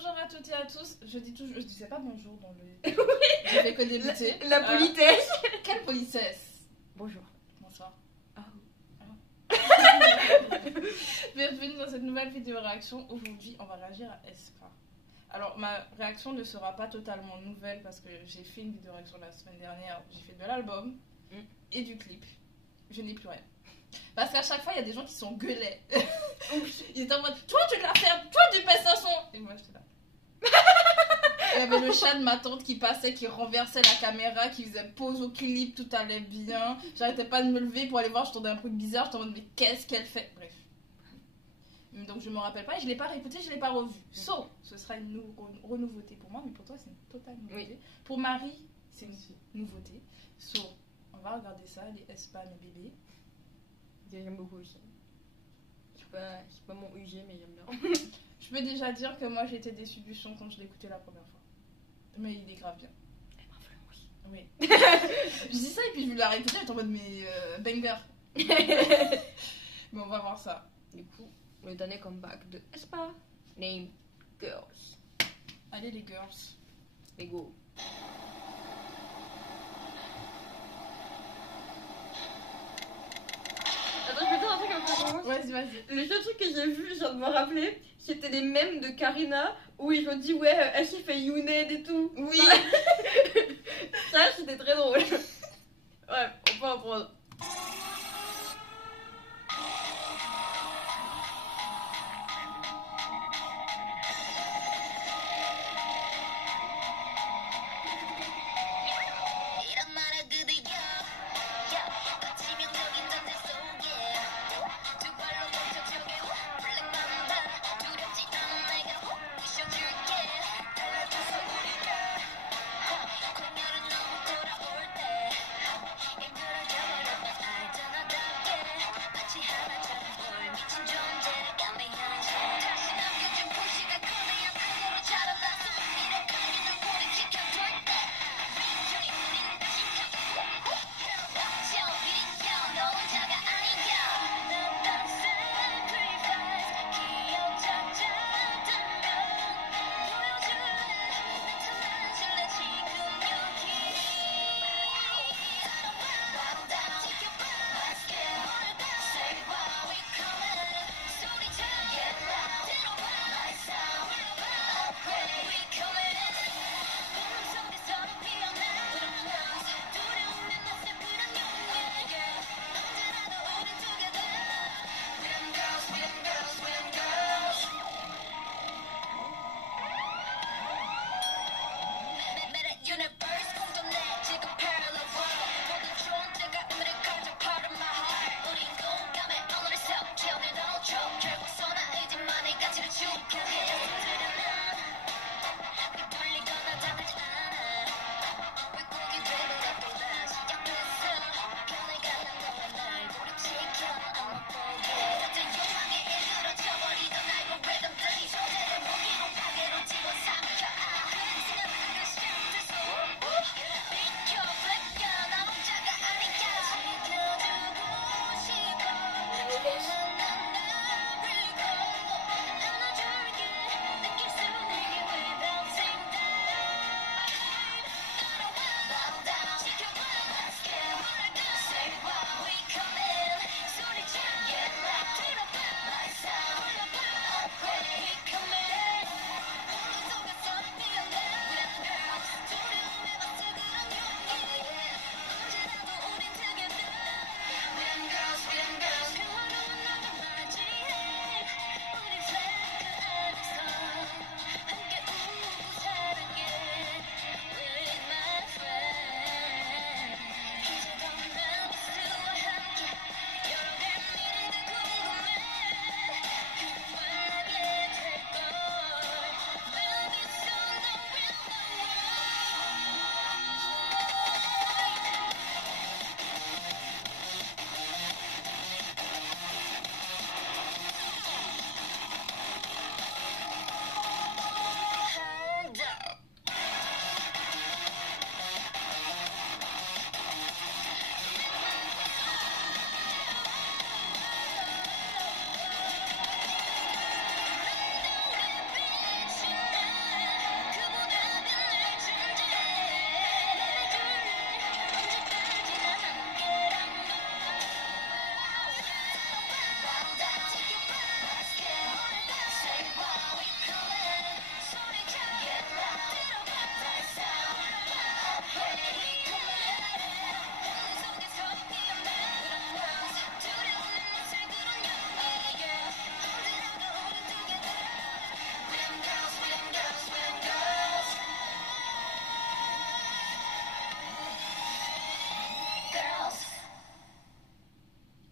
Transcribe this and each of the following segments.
bonjour à toutes et à tous. Je disais pas bonjour dans le... J'ai fait que débuter. La politesse. Quelle politesse. Bonjour. Bonsoir. Oh. Bienvenue dans cette nouvelle vidéo réaction. Aujourd'hui, on va réagir à aespa. Alors, ma réaction ne sera pas totalement nouvelle parce que j'ai fait une vidéo réaction la semaine dernière. J'ai fait de l'album et du clip. Je n'ai plus rien. Parce qu'à chaque fois, il y a des gens qui sont gueulés. Ils étaient en mode, toi tu l'as fait, toi tu pèses un son. Et moi j'étais là. Il y avait le chat de ma tante qui passait, qui renversait la caméra, qui faisait pause au clip, tout allait bien. J'arrêtais pas de me lever pour aller voir, je tournais un truc bizarre, j'étais en mode, mais qu'est-ce qu'elle fait? Bref. Donc je me rappelle pas et je l'ai pas réécouté, je l'ai pas revu. So, ce sera une renouveauté pour moi, mais pour toi c'est une totale nouveauté. Oui. Pour Marie, c'est une nouveauté. So, on va regarder ça, les aespa, mes bébés. J'aime beaucoup aussi. C'est pas mon UG, mais j'aime bien. Je peux déjà dire que moi j'ai été déçue du son quand je l'ai écouté la première fois. Mais il est grave bien. Oui. Je dis ça et puis je vais la réécouter, j'étais en mode mais banger. Mais on va voir ça. Du coup, le dernier comeback de aespa, name Girls. Allez les girls. Les go. Attends, je vais dire un truc un peu drôle. Vas-y. Le seul truc que j'ai vu, je viens de me rappeler, c'était les mèmes de Karina où ils ont dit ouais, elle s'est fait YouNed et tout. Oui. Ça, c'était très drôle. Ouais, on peut en prendre.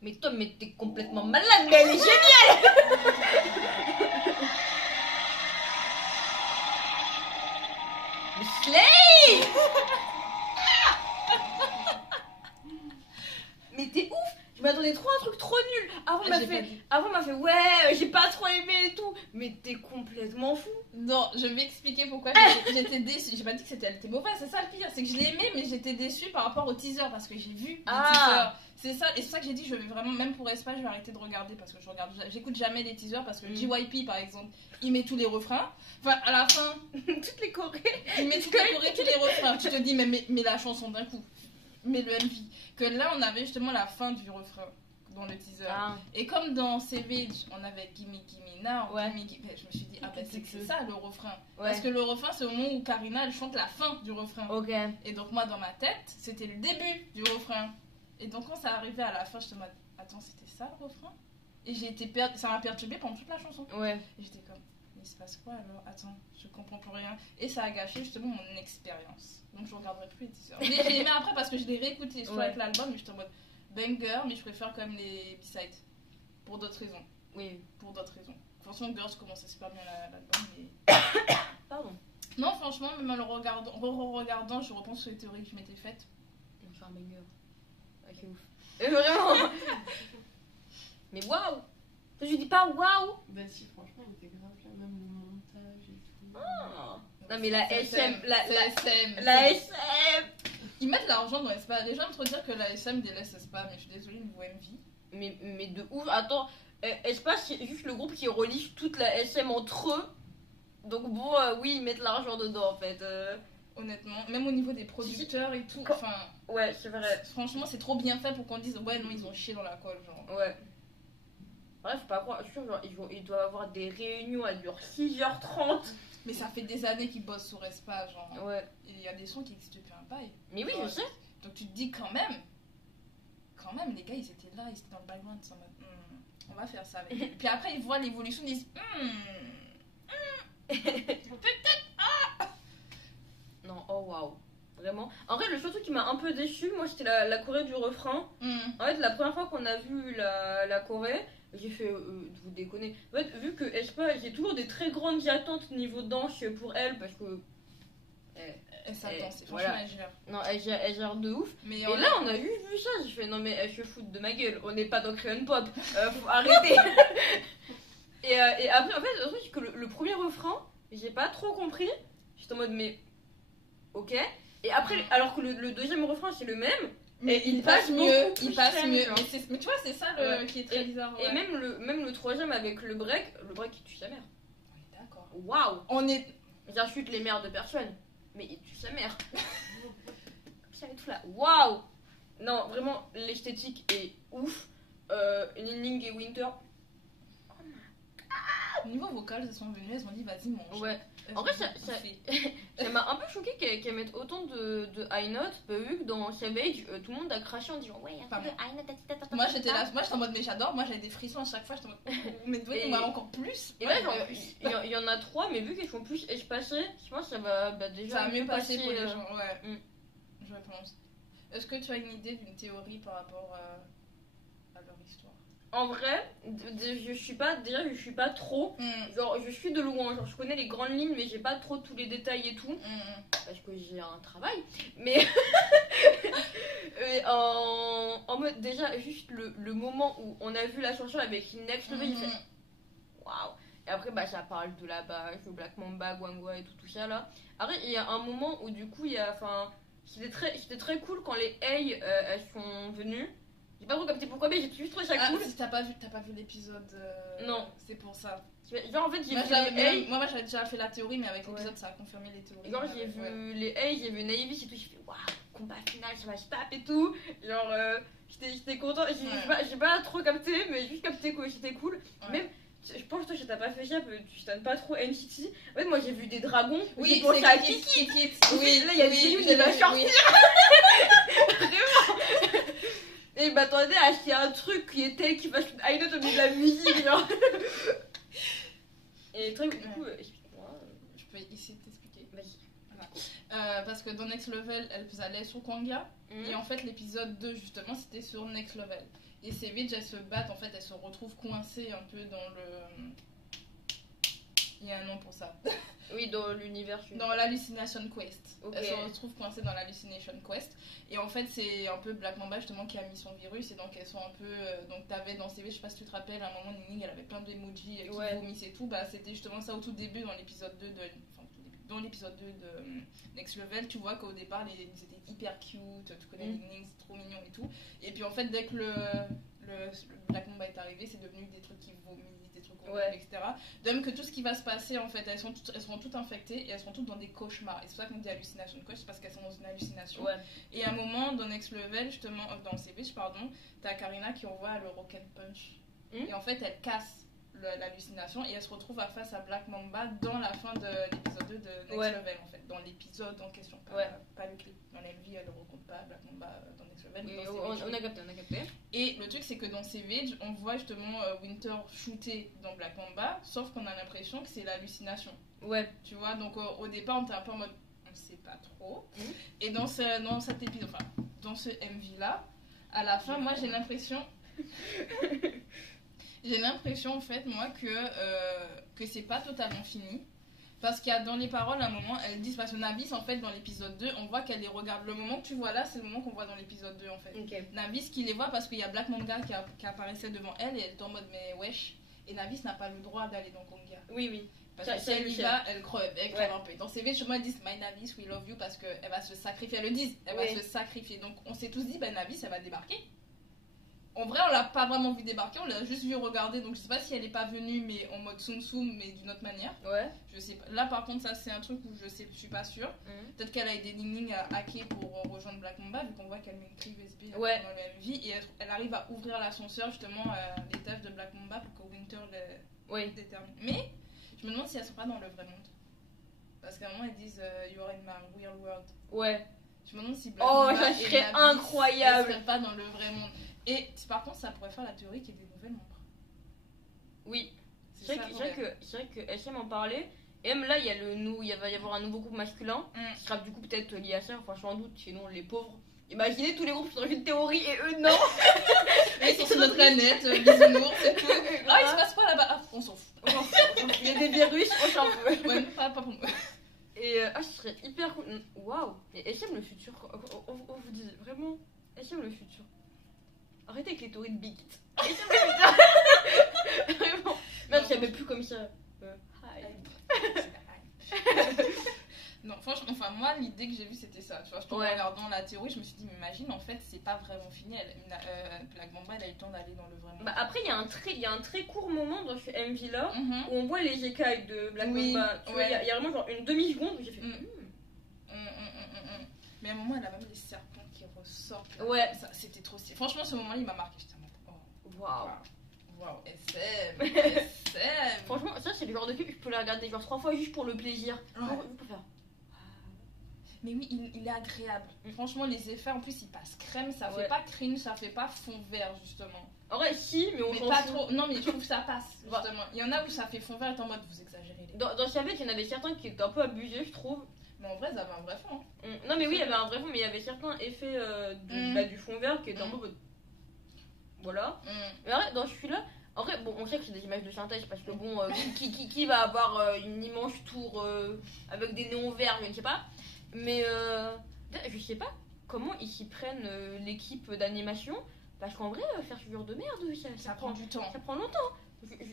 Mais toi, mais t'es complètement malade, mais elle est géniale. Mais Slay. Mais t'es ouf. Je m'attendais trop à un truc trop nul. Avant, on m'a fait ouais, j'ai pas trop aimé et tout. Mais t'es complètement fou. Non, je vais expliquer pourquoi j'étais déçue. J'ai pas dit que elle était mauvaise, c'est ça le pire. C'est que je l'ai aimée, mais j'étais déçue par rapport au teaser parce que j'ai vu les teasers. C'est ça, et c'est ça que j'ai dit, je vais vraiment, même pour Espa, je vais arrêter de regarder parce que j'écoute jamais les teasers parce que JYP par exemple, il met tous les refrains. Enfin, à la fin, toutes les chorés. Il met toutes les chorés, tous les refrains. Tu te dis, mais la chanson d'un coup. Mais le MV. Que là, on avait justement la fin du refrain dans le teaser. Et comme dans Savage, on avait Gimme Gimme Now, Gimme Gimme, je me suis dit, c'est ça le refrain. Parce que le refrain, c'est au moment où Karina, elle chante la fin du refrain. Et donc, moi, dans ma tête, c'était le début du refrain. Et donc, quand ça arrivait à la fin, je me disais, attends, c'était ça le refrain? Et j'ai été ça m'a perturbée pendant toute la chanson. Et j'étais comme, mais il se passe quoi alors? Attends, je comprends plus rien. Et ça a gâché justement mon expérience. Donc je regarderai plus les teasers. Mais j'ai aimé après parce que je l'ai réécouté. Je avec l'album et j'étais en mode banger, mais je préfère quand même les B-sides. Pour d'autres raisons. Pour d'autres raisons. Franchement, Girls commençait super bien l'album. Mais... Pardon. Non, franchement, même en le regardant, je repense sur les théories que je m'étais faites. On fait un banger. C'est ouf. Et vraiment. Mais waouh. Je dis pas waouh. Bah si, franchement, il était grave bien, même le montage et tout. Non mais la SM, la SM. Ils mettent l'argent dans Espa. Les gens me trop dire que la SM délaisse Espa, mais je suis désolée, niveau MV. Mais de ouf. Attends, Espa c'est juste le groupe qui relie toute la SM entre eux. Donc bon, oui, ils mettent l'argent dedans en fait. Honnêtement, même au niveau des producteurs et tout. Enfin, ouais, c'est vrai. Franchement, c'est trop bien fait pour qu'on dise ouais, non, ils ont chié dans la colle, genre. Ouais. Bref, faut pas croire, je suis sûr, genre, ils doivent avoir des réunions à durent 6h30. Mais ça fait des années qu'ils bossent sur Espa, genre. Ouais. Il y a des sons qui existent depuis un bail. Mais oui, je sais. Donc tu te dis quand même, les gars, ils étaient là, ils étaient dans le background, en mode, on va faire ça avec eux. Puis après, ils voient l'évolution, ils disent, peut-être, Non, oh waouh. Vraiment. En vrai, le seul truc qui m'a un peu déçu, moi, c'était la choré du refrain. En fait, la première fois qu'on a vu la choré, j'ai fait, vous déconnez. En fait, vu que Espa, j'ai toujours des très grandes attentes niveau danse pour elle, parce que... Elle s'attend, c'est franchement, elle gère. Non, elle gère de ouf. Mais et là, on a vu ça, j'ai fait, non mais elle se fout de ma gueule, on n'est pas dans Crayon Pop, faut arrêter. et après, en fait, le truc, c'est que le premier refrain, j'ai pas trop compris. J'étais en mode, mais... Ok. Et après, alors que le deuxième refrain, c'est le même. Mais il passe mieux, mais tu vois, c'est ça qui est très bizarre. Et même le troisième avec le break il tue sa mère. On est d'accord. Waouh. J'insulte les mères de personne, mais il tue sa mère. Ça et tout là. Waouh. Non, vraiment, l'esthétique est ouf. Ning et Winter. Niveau vocal, elles sont venues, elles ont dit vas-y, mange. Ouais. En vrai, ça m'a un peu choqué qu'elles mettent autant de high notes, vu que dans Savage, tout le monde a craché en disant ouais, il y a un peu de high notes. Moi j'étais en mode mais j'adore, moi j'avais des frissons à chaque fois, j'étais en mode mais il y en a encore plus. Et ouais, il y en a 3, mais vu qu'ils sont plus espacés, je pense que ça va déjà ça va mieux passer pour les gens, ouais. Je pense. Est-ce que tu as une idée d'une théorie par rapport à leur histoire? En vrai, je suis pas trop. Genre, je suis de loin. Genre, je connais les grandes lignes, mais j'ai pas trop tous les détails et tout. Parce que j'ai un travail. Mais. en mode, déjà, juste le moment où on a vu la chanson avec Next Level, j'ai fait. Waouh! Et après, bah, ça parle de la base, le Black Mamba, Guangua et tout ça là. Après, il y a un moment où, du coup, il y a. Enfin. C'était très cool quand les Hey elles sont venues. J'ai pas trop capté pourquoi, mais j'ai juste trouvé ça cool. Si t'as pas vu l'épisode. Non. C'est pour ça. Genre en fait, j'ai vu les Hey. Moi, j'avais déjà fait la théorie, mais avec l'épisode, ça a confirmé les théories. Genre, j'ai vu les Hey, j'ai vu Naivis et tout. J'ai fait waouh, combat final, ça va se taper et tout. Genre, j'étais content. J'ai pas trop capté, mais juste capté que c'était cool. Même. Je pense que toi, t'as pas fait ça, tu t'aimes pas trop NCT. En fait, moi j'ai vu des dragons. Oui, j'ai pensé à Kiki. Oui, là, il y a Jiyoon qui va sortir. Vraiment. Et je m'attendais à ce qu'il y ait un truc qui fasse une high note au milieu de la musique, genre. Et très du coup, explique-moi. Je peux essayer de t'expliquer. Vas-y. Parce que dans Next Level, elles allaient sur Kwangya. Et en fait, l'épisode 2, justement, c'était sur Next Level. Et Savage, elles se battent, en fait, elles se retrouvent coincées un peu dans le... Il y a un nom pour ça. Oui, dans l'univers. Dans l'Hallucination Quest. Ok. Elles se retrouvent coincées dans l'Hallucination Quest. Et en fait, c'est un peu Black Mamba justement qui a mis son virus. Et donc, elles sont un peu. Donc, t'avais dans CV, je sais pas si tu te rappelles, à un moment, Nini, elle avait plein d'emojis qui vomissaient et tout. Bah, c'était justement ça au tout début dans l'épisode 2 de. Enfin, au tout début. Dans l'épisode 2 de Next Level, tu vois qu'au départ, ils étaient hyper cute. Tu connais Nini, c'est trop mignon et tout. Et puis, en fait, dès que le Black Mamba est arrivé, c'est devenu des trucs qui vomissent, des trucs horribles, etc. De même que tout ce qui va se passer, en fait, elles seront toutes infectées et elles seront toutes dans des cauchemars. Et c'est pour ça qu'on dit hallucination quest, parce qu'elles sont dans une hallucination. Ouais. Et à un moment, dans Next Level, justement, dans Savage, pardon, t'as Karina qui envoie le Rocket Punch. Et en fait, elle casse l'hallucination et elle se retrouve face à Black Mamba dans la fin de l'épisode 2 de Next Level, en fait. Dans l'épisode en question, pas le clip. Dans la vie, elle ne rencontre pas Black Mamba dans Next Level. Oui, on a capté. Et le truc, c'est que dans Savage, on voit justement Winter shooter dans Black Mamba, sauf qu'on a l'impression que c'est l'hallucination. Ouais. Tu vois, donc au départ, on était un peu en mode, on sait pas trop. Et dans cet épisode, enfin, dans ce MV là, à la fin, moi j'ai l'impression. J'ai l'impression en fait, moi, que c'est pas totalement fini. Parce qu'il y a dans les paroles, à un moment, elles disent, parce que Navis, en fait, dans l'épisode 2, on voit qu'elle les regarde. Le moment que tu vois là, c'est le moment qu'on voit dans l'épisode 2, en fait. Navis qui les voit parce qu'il y a Black Mamba qui apparaissait devant elle et elle est en mode, mais wesh. Et Navis n'a pas le droit d'aller dans Kongia. Oui. Parce que si elle y va, elle crève un peu. Dans ces vêtements, elles disent, My Navis, we love you, parce qu'elle va se sacrifier. Elles le disent, elle va se sacrifier. Donc on s'est tous dit, bah Navis, elle va débarquer. En vrai, on l'a pas vraiment vu débarquer, on l'a juste vu regarder. Donc je sais pas si elle est pas venue, mais en mode Tsum Tsum, mais d'une autre manière. Ouais. Je sais pas. Là, par contre, ça c'est un truc où je suis pas sûre. Peut-être qu'elle a des Ning à hacker pour rejoindre Black Mamba, vu qu'on voit qu'elle met une clé USB dans le MV. Et elle arrive à ouvrir l'ascenseur, justement, l'étage de Black Mamba pour que Winter le détermine. Mais je me demande si elles sont pas dans le vrai monde. Parce qu'à un moment, elles disent You're in my real world. Ouais. Je me demande si Black Mamba ça serait incroyable. ne seraient pas dans le vrai monde. Et par contre, ça pourrait faire la théorie qu'il y ait des nouvelles membres. Oui. C'est vrai que SM en parlait. Et même là, il va y avoir un nouveau groupe masculin qui sera du coup peut-être lié à ça. Enfin, sans doute, sinon les pauvres. Imaginez tous les groupes qui sont dans une théorie et eux non. Ils sont sur notre planète, bisounours, c'est tout. Ah, il se passe quoi là-bas? Ah, on s'en fout. Il y a des virus, on s'en fout. Ouais, pas pour nous. Et ce serait hyper cool. Waouh. Et SM le futur, on vous dit vraiment, SM le futur. Arrêtez avec les théories de Big Hit. Vraiment. Merde, je savais plus comme ça. Non, franchement, enfin, moi, l'idée que j'ai vue, c'était ça. Tu vois, en regardant la théorie, je me suis dit, mais imagine, en fait, c'est pas vraiment fini. Black Mamba, elle a eu le temps d'aller dans le vrai monde. Bah, après, il y a un très court moment dans ce MV là où on voit les écailles de Black Mamba. Tu vois, il y a vraiment genre une demi-seconde où j'ai fait. Mais à un moment, elle a même les serpents qui ressortent. Ouais. Ça, c'était trop stylé. Franchement, ce moment-là, il m'a marqué. J'étais en mode, Waouh, SM. Franchement, ça, c'est le genre de clip que je peux la regarder genre 3 fois juste pour le plaisir. Pour faire. Mais oui, il est agréable. Franchement, les effets, en plus, ils passent crème. Ça fait pas cringe, ça fait pas fond vert, justement. En vrai, si, mais on mais s'en pas fout. trop. Non, mais je trouve que ça passe, justement. Il y en a où ça fait fond vert et t'es en mode, vous exagérez. Dans Savage, il y en avait certains qui étaient un peu abusés, je trouve. Mais en vrai, ça avait un vrai fond. Non, mais oui, il y avait un vrai fond, mais il y avait certains effets du fond vert qui étaient un peu. Voilà. Mais en vrai, dans celui-là, en vrai, bon, on sait que c'est des images de synthèse parce que bon, qui va avoir une immense tour avec des néons verts, je ne sais pas. Mais je sais pas comment ils s'y prennent l'équipe d'animation parce qu'en vrai, faire ce genre de merde, ça prend du temps. Ça prend longtemps.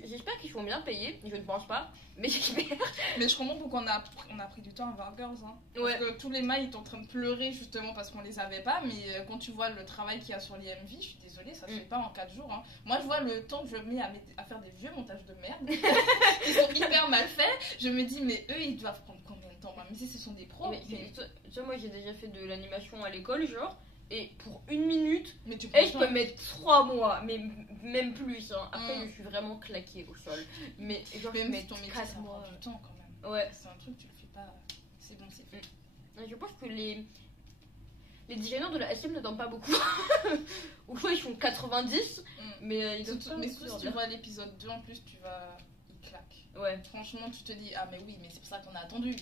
J'espère qu'ils sont bien payés, je ne pense pas, mais j'espère. Mais je comprends pourquoi on a pris du temps à voir Girls. Parce que tous les mails étaient en train de pleurer justement parce qu'on les avait pas. Mais quand tu vois le travail qu'il y a sur les MV, je suis désolée, ça se fait pas en 4 jours. Moi, je vois le temps que je mets à faire des vieux montages de merde qui sont hyper mal faits. Je me dis, mais eux, ils doivent prendre combien de temps? Même si ce sont des pros. Tu vois, moi, j'ai déjà fait de l'animation à l'école, genre. Et pour 1 minute, je peux mettre 3 mois, mais même plus. Après, je suis vraiment claquée au sol. Mais genre, je mets 4 mois. Du temps quand même. Ouais. C'est un truc, tu le fais pas. C'est bon, c'est fait. Je pense que les designers de la SM ne donnent pas beaucoup. Ou soit ils font 90, mais ils donnent pas. Mais si tu vois l'épisode 2 en plus, il claque. Ouais. Franchement, tu te dis, ah, mais oui, mais c'est pour ça qu'on a attendu.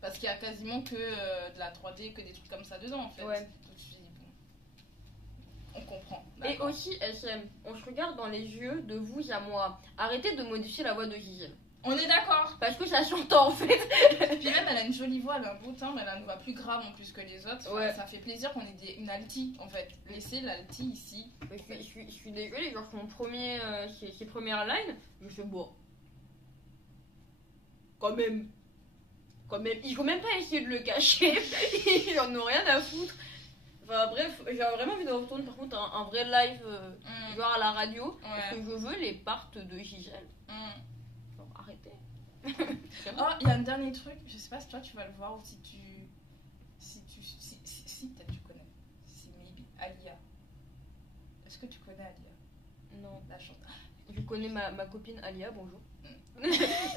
Parce qu'il y a quasiment que de la 3D, que des trucs comme ça dedans en fait. Ouais. On comprend. Et D'accord. aussi, SM, on se regarde dans les yeux de vous à moi. Arrêtez de modifier la voix de Gisèle. On est d'accord. Parce que ça s'entend en fait. Puis même, elle a une jolie voix, elle a un beau timbre, elle a une voix plus grave en plus que les autres. Enfin, Ouais. ça fait plaisir qu'on ait une alti en fait. Laissez l'alti ici. Je suis désolée, genre mon premier, ses premières lines, je fais bon. Quand même. Il faut même pas essayer de le cacher. Ils en ont rien à foutre. Enfin bref, j'ai vraiment envie de retourner par contre un vrai live, genre à la radio. Parce que je veux les parts de Gisèle. Genre arrêtez. Oh, il y a un dernier truc, je sais pas si toi tu vas le voir ou si peut-être tu connais. Si maybe. Alia. Est-ce que tu connais Alia? Non. La chanteuse. Je connais ma copine Alia, bonjour.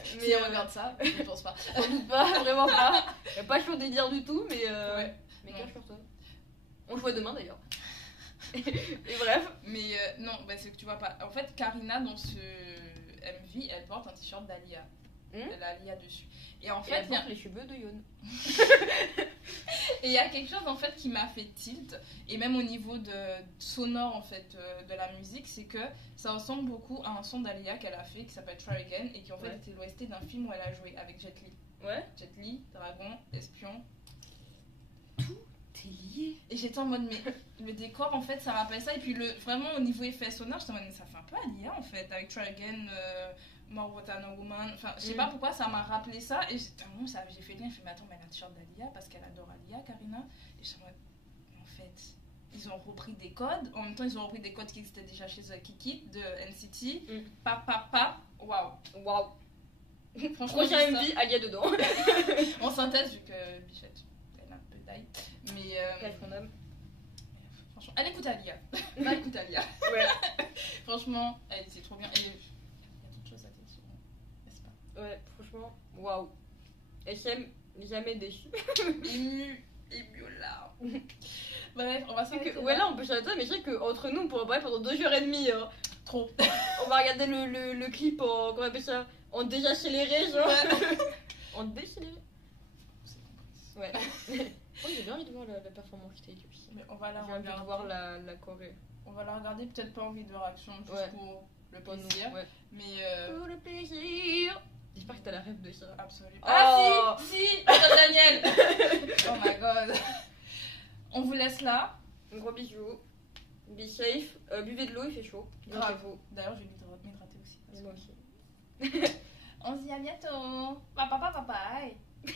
Si elle regarde ça, je pense pas. Sans doute pas, vraiment pas. Y'a pas chaud de dire du tout, mais mais Non. cache sur toi. On se voit demain d'ailleurs. Et bref. Mais non, bah, c'est que tu vois pas. En fait, Karina dans ce MV, elle porte un t-shirt d'Alia. Elle a Alia dessus. Et en Et fait, elle porte les cheveux de Yoon. et il y a quelque chose en fait qui m'a fait tilt, et même au niveau de sonore en fait de la musique, c'est que ça ressemble beaucoup à un son d'Alia qu'elle a fait qui s'appelle Try Again et qui en fait Ouais. était l'OST d'un film où elle a joué avec Jet Li. Ouais. Jet Li, dragon, espion. T'es lié. Et j'étais en mode, mais le décor en fait ça rappelle ça, et puis vraiment au niveau effet sonore, j'étais en mode, mais ça fait un peu Alia en fait, avec Try Again, More What I Know Woman, enfin je sais pas pourquoi ça m'a rappelé ça, et j'ai fait lien, j'ai fait, mais attends, mais elle a un t-shirt d'Alia parce qu'elle adore Alia, Karina, et j'étais en mode, en fait, ils ont repris des codes, en même temps ils ont repris des codes qui existaient déjà chez Kiki de NCT, waouh, Waouh. franchement, Prochain juste MV, Alia dedans. ça. En synthèse, vu que Bichette, elle a un peu d'ail, mais Quel qu'on aime. franchement, elle écoute Alia, elle écoute Alia. Ouais. Franchement, c'est trop bien. Et il y a d'autres choses à dire sur, n'est-ce pas? Ouais, franchement, waouh. SM, jamais déçu. Ému aux larmes. Bref, on va s'arrêter Ouais, là on peut s'arrêter, mais je sais qu'entre nous on pourrait parler pendant 2h30. Hein. Trop. On va regarder le clip en. Comment on appelle ça? En déjaccéléré, genre. En décéléré. C'est compris. Ouais. Oh, j'ai bien envie de voir la performance qui t'a été aussi. Mais on va la J'ai envie de regarder. voir la Corée. On va la regarder, peut-être pas en vidéo réaction, juste Ouais. pour le Pas nous, plaisir. ouais. Mais Pour le plaisir. J'espère que t'as la rêve de ça. absolument. Oh. Ah si Antoine Daniel. Oh my god. On vous laisse là. Un gros bisou. Be safe. Buvez de l'eau, il fait chaud. Grave. Vous. D'ailleurs, je vais m'hydrater aussi. Et moi aussi. On se dit à bientôt. Bye bye bye bye.